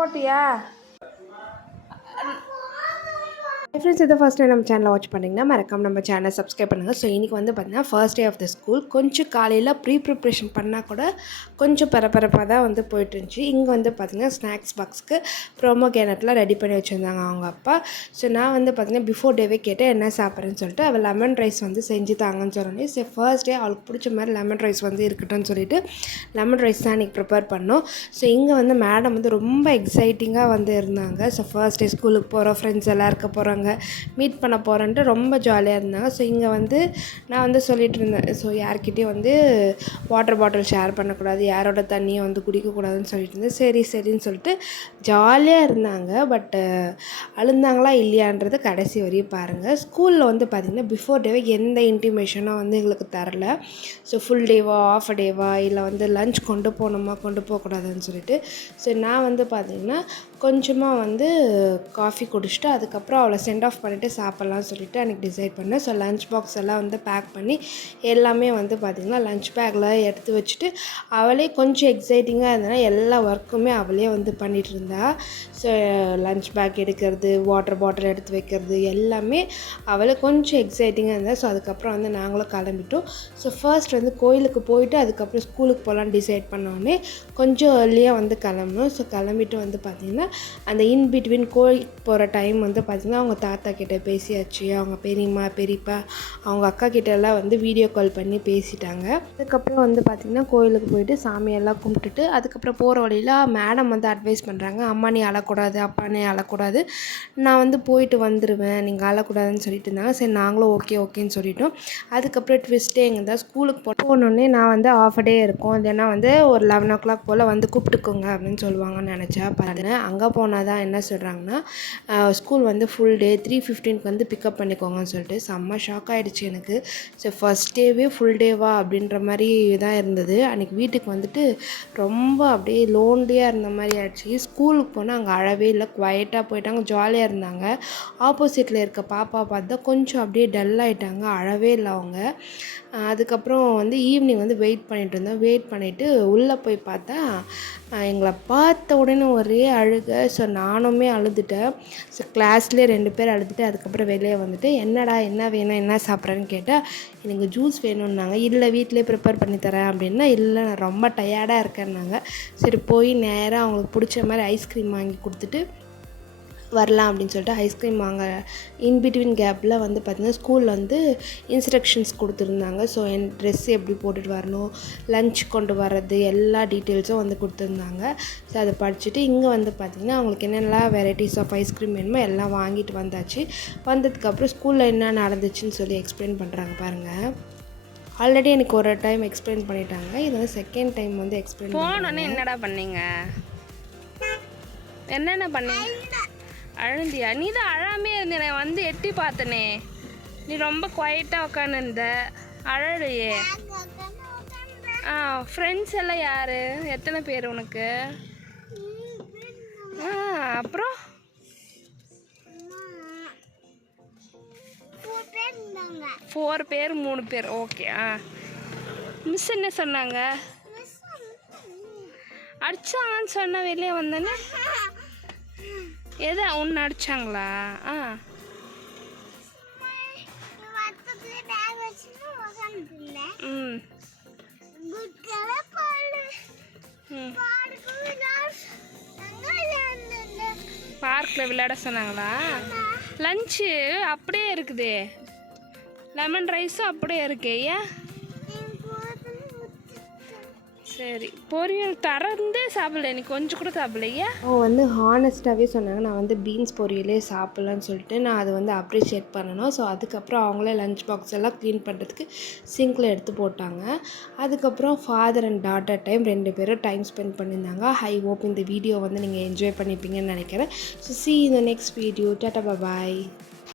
போட்டியா? ஃப்ரெண்ட்ஸ் இதை first time நம்ம சேனலை வாட்ச் பண்ணிங்கன்னா மறக்காம நம்ம சேனலை சப்ஸ்கிரைப் பண்ணுங்கள் ஸோ இன்றைக்கி வந்து பார்த்தீங்கன்னா first day of the school கொஞ்சம் காலையில் ப்ரீ ப்ரிப்ரேஷன் பண்ணால் கூட கொஞ்சம் பரபரப்பாக தான் வந்து போயிட்டு இருந்துச்சு. இங்கே வந்து பார்த்திங்கன்னா ஸ்நாக்ஸ் பாக்ஸ்க்கு ப்ரோமோ கேனட்லாம் ரெடி பண்ணி வச்சுருந்தாங்க அவங்க அப்பா. ஸோ நான் வந்து பார்த்திங்கன்னா பிஃபோர் டேவே கேட்டேன் என்ன சாப்பிட்றேன்னு சொல்லிட்டு அவள் லெமன் ரைஸ் வந்து செஞ்சு தாங்கன்னு சொன்னோன்னே சரி ஃபர்ஸ்ட் டே அவளுக்கு பிடிச்ச மாதிரி லெமன் ரைஸ் வந்து இருக்கட்டும்னு சொல்லிட்டு லெமன் ரைஸ் தான் இன்றைக்கி ப்ரிப்பேர் பண்ணோம். ஸோ இங்கே வந்து மேடம் வந்து ரொம்ப எக்ஸைட்டிங்காக வந்து இருந்தாங்க. ஸோ ஃபர்ஸ்ட் டே ஸ்கூலுக்கு போகிறோம் ஃப்ரெண்ட்ஸ் எல்லாம் இருக்க போகிறாங்க மீட் பண்ண போகிறேன்ட்டு ரொம்ப ஜாலியாக இருந்தாங்க. ஸோ இங்கே வந்து நான் வந்து சொல்லிட்டு இருந்தேன். ஸோ யார்கிட்டையும் வந்து வாட்டர் பாட்டில் ஷேர் பண்ணக்கூடாது. யாரோட தண்ணியை வந்து குடிக்கக்கூடாதுன்னு சொல்லிட்டு இருந்தேன். சரி சரின்னு சொல்லிட்டு ஜாலியாக இருந்தாங்க. பட்டு அழுந்தாங்களா இல்லையான்றது கடைசி வரையும் பாருங்கள் ஸ்கூலில் வந்து பார்த்திங்கன்னா பிஃபோர் டேவே எந்த இன்டிமேஷனும் வந்து எங்களுக்கு தரல. ஸோ ஃபுல் டேவா ஆஃப் டேவா இல்லை வந்து லஞ்ச் கொண்டு போகணுமா கொண்டு போகக்கூடாதுன்னு சொல்லிட்டு. ஸோ நான் வந்து பார்த்திங்கன்னா கொஞ்சமாக வந்து காஃபி குடிச்சிட்டு அதுக்கப்புறம் அவளை சென்ட் ஆஃப் பண்ணிவிட்டு சாப்பிட்லாம் சொல்லிட்டு அன்றைக்கி டிசைட் பண்ணேன். ஸோ லஞ்ச் பாக்ஸ் எல்லாம் வந்து பேக் பண்ணி எல்லாமே வந்து பார்த்திங்கன்னா லஞ்ச் பேக்கில் எடுத்து வச்சுட்டு அவளே கொஞ்சம் எக்ஸைட்டிங்காக இருந்ததுன்னா எல்லா ஒர்க்குமே அவளே வந்து பண்ணிகிட்டு இருந்தா. ஸோ லஞ்ச் பேக் எடுக்கிறது வாட்டர் பாட்டில் எடுத்து வைக்கிறது எல்லாமே அவளே கொஞ்சம் எக்ஸைட்டிங்காக இருந்தால் ஸோ அதுக்கப்புறம் வந்து நாங்களும் கிளம்பிட்டோம். ஸோ ஃபர்ஸ்ட் வந்து கோயிலுக்கு போயிட்டு அதுக்கப்புறம் ஸ்கூலுக்கு போகலான்னு டிசைட் பண்ணோடனே கொஞ்சம் ஏர்லியாக வந்து கிளம்பணும் ஸோ கிளம்பிட்டு வந்து பார்த்திங்கன்னா அந்த இன் பிட்வீன் கோயிலுக்கு போகிற டைம் வந்து பார்த்திங்கன்னா அவங்க தாத்தா கிட்டே பேசியாச்சு அவங்க பெரியம்மா பெரியப்பா அவங்க அக்கா கிட்டெல்லாம் வந்து வீடியோ கால் பண்ணி பேசிட்டாங்க. அதுக்கப்புறம் வந்து பார்த்திங்கன்னா கோயிலுக்கு போயிட்டு சாமியெல்லாம் கும்பிட்டுட்டு அதுக்கப்புறம் போகிற வழியில் மேடம் வந்து அட்வைஸ் பண்ணுறாங்க அம்மா நீ அழக்கூடாது அப்பா நீ அழக்கூடாது. நான் வந்து போயிட்டு வந்துடுவேன் நீங்கள் அழக்கூடாதுன்னு சொல்லிட்டு இருந்தாங்க. சரி நாங்களும் ஓகே ஓகேன்னு சொல்லிட்டோம். அதுக்கப்புறம் ட்விஸ்ட்டே எங்கே தான் ஸ்கூலுக்கு போ போனோடனே நான் வந்து ஆஃப் டே இருக்கும். இல்லைன்னா வந்து ஒரு லெவன் ஓ கிளாக் போல் வந்து கூப்பிட்டுக்கோங்க அப்படின்னு சொல்லுவாங்கன்னு நினச்சா பாருங்க. அங்கே போனால் தான் என்ன சொல்கிறாங்கன்னா ஸ்கூல் வந்து ஃபுல் டே த்ரீ ஃபிஃப்டீனுக்கு வந்து பிக்கப் பண்ணிக்கோங்கன்னு சொல்லிட்டு செம்ம ஷாக் ஆகிடுச்சு எனக்கு. ஸோ ஃபஸ்ட் டேவே ஃபுல் டேவா அப்படின்ற மாதிரி தான் இருந்தது. அன்றைக்கி வீட்டுக்கு வந்துட்டு ரொம்ப அப்படியே லோன்லியாக இருந்த மாதிரி ஆயிடுச்சு. ஸ்கூலுக்கு போனால் அங்கே அழவே இல்லை குவைட்டாக போயிட்டாங்க ஜாலியாக இருந்தாங்க. ஆப்போசிட்டில் இருக்க பாப்பா பார்த்தா கொஞ்சம் அப்படியே டல் ஆகிட்டாங்க அழவே இல்லை அவங்க. அதுக்கப்புறம் வந்து ஈவினிங் வந்து வெயிட் பண்ணிட்டு இருந்தோம். வெயிட் பண்ணிவிட்டு உள்ளே போய் பார்த்தா எங்களை பார்த்த உடனே ஒரே அழுக. ஸோ நானுமே அழுதுட்டேன். ஸோ கிளாஸ்லேயே ரெண்டு பேர் அழுதுட்டு அதுக்கப்புறம் வெளியே வந்துட்டு என்னடா என்ன வேணும் என்ன சாப்பிட்றேன்னு கேட்டால் எனக்கு ஜூஸ் வேணும்னாங்க. இல்லை வீட்டிலே ப்ரிப்பேர் பண்ணி தரேன் அப்படின்னா இல்லை நான் ரொம்ப டயர்டாக இருக்கேன்னாங்க. சரி போய் நேராக அவங்களுக்கு பிடிச்ச மாதிரி ஐஸ்கிரீம் வாங்கி கொடுத்துட்டு வரலாம் அப்படின்னு சொல்லிட்டு ஐஸ்கிரீம் வாங்க இன்பிட்வீன் கேப்பில் வந்து பார்த்திங்கன்னா ஸ்கூலில் வந்து இன்ஸ்ட்ரக்ஷன்ஸ் கொடுத்துருந்தாங்க. ஸோ என் ட்ரெஸ் எப்படி போட்டுட்டு வரணும் லஞ்ச் கொண்டு வர்றது எல்லா டீட்டெயில்ஸும் வந்து கொடுத்துருந்தாங்க. ஸோ அதை படிச்சுட்டு இங்கே வந்து பார்த்திங்கன்னா அவங்களுக்கு என்னென்னலாம் வெரைட்டிஸ் ஆஃப் ஐஸ்கிரீம் வேணுமோ எல்லாம் வாங்கிட்டு வந்தாச்சு. வந்ததுக்கப்புறம் ஸ்கூலில் என்ன நடந்துச்சுன்னு சொல்லி எக்ஸ்பிளைன் பண்ணுறாங்க பாருங்கள் ஆல்ரெடி எனக்கு ஒரு டைம் எக்ஸ்பிளைன் பண்ணிட்டாங்க. இது வந்து செகண்ட் டைம் வந்து எக்ஸ்பிளைன் போனோன்னே என்னடா பண்ணீங்க? என்னென்ன பண்ணீங்க? அழுந்தியா? நீ தான் அழாமே இருந்த நான் வந்து எட்டி பார்த்தனே. நீ ரொம்ப குவைட்டாக உட்காந்துருந்த அழலையே ஆ ஃப்ரெண்ட்ஸ் எல்லாம் யாரு? எத்தனை பேர் உனக்கு? ஆ அப்புறம்? ஃபோர் பேர் மூணு பேர். ஓகே ஆ. மிஸ் என்ன சொன்னாங்க? அடிச்சாங்கன்னு சொன்ன வெளியே வந்தேன்னு? எது உன்னை அடிச்சாங்களா? ஆ. ம். ம். பார்க்கில் விளையாட சொன்னாங்களா? லஞ்சு அப்படியே இருக்குது. லெமன் ரைஸும் அப்படியே இருக்கே ஏன்? சரி. பொரியல் தரந்தே சாப்பிடல. எனக்கு கொஞ்சம் கூட சாப்பிடலையா? அவங்க வந்து ஹானஸ்ட்டாகவே சொன்னாங்க. நான் வந்து பீன்ஸ் பொரியலே சாப்பிட்லான்னு சொல்லிட்டு நான் அதை வந்து அப்ரிஷியேட் பண்ணணும். ஸோ அதுக்கப்புறம் அவங்களே லஞ்ச் பாக்ஸ் எல்லாம் க்ளீன் பண்ணுறதுக்கு சிங்கில் எடுத்து போட்டாங்க. அதுக்கப்புறம் ஃபாதர் அண்ட் டாட்டர் டைம் ரெண்டு பேரும் டைம் ஸ்பெண்ட் பண்ணியிருந்தாங்க. ஹை ஹோப் இந்த வீடியோ வந்து நீங்கள் என்ஜாய் பண்ணிப்பீங்கன்னு நினைக்கிறேன். ஸோ சி இந்த நெக்ஸ்ட் வீடியோ டாட்டா பாய்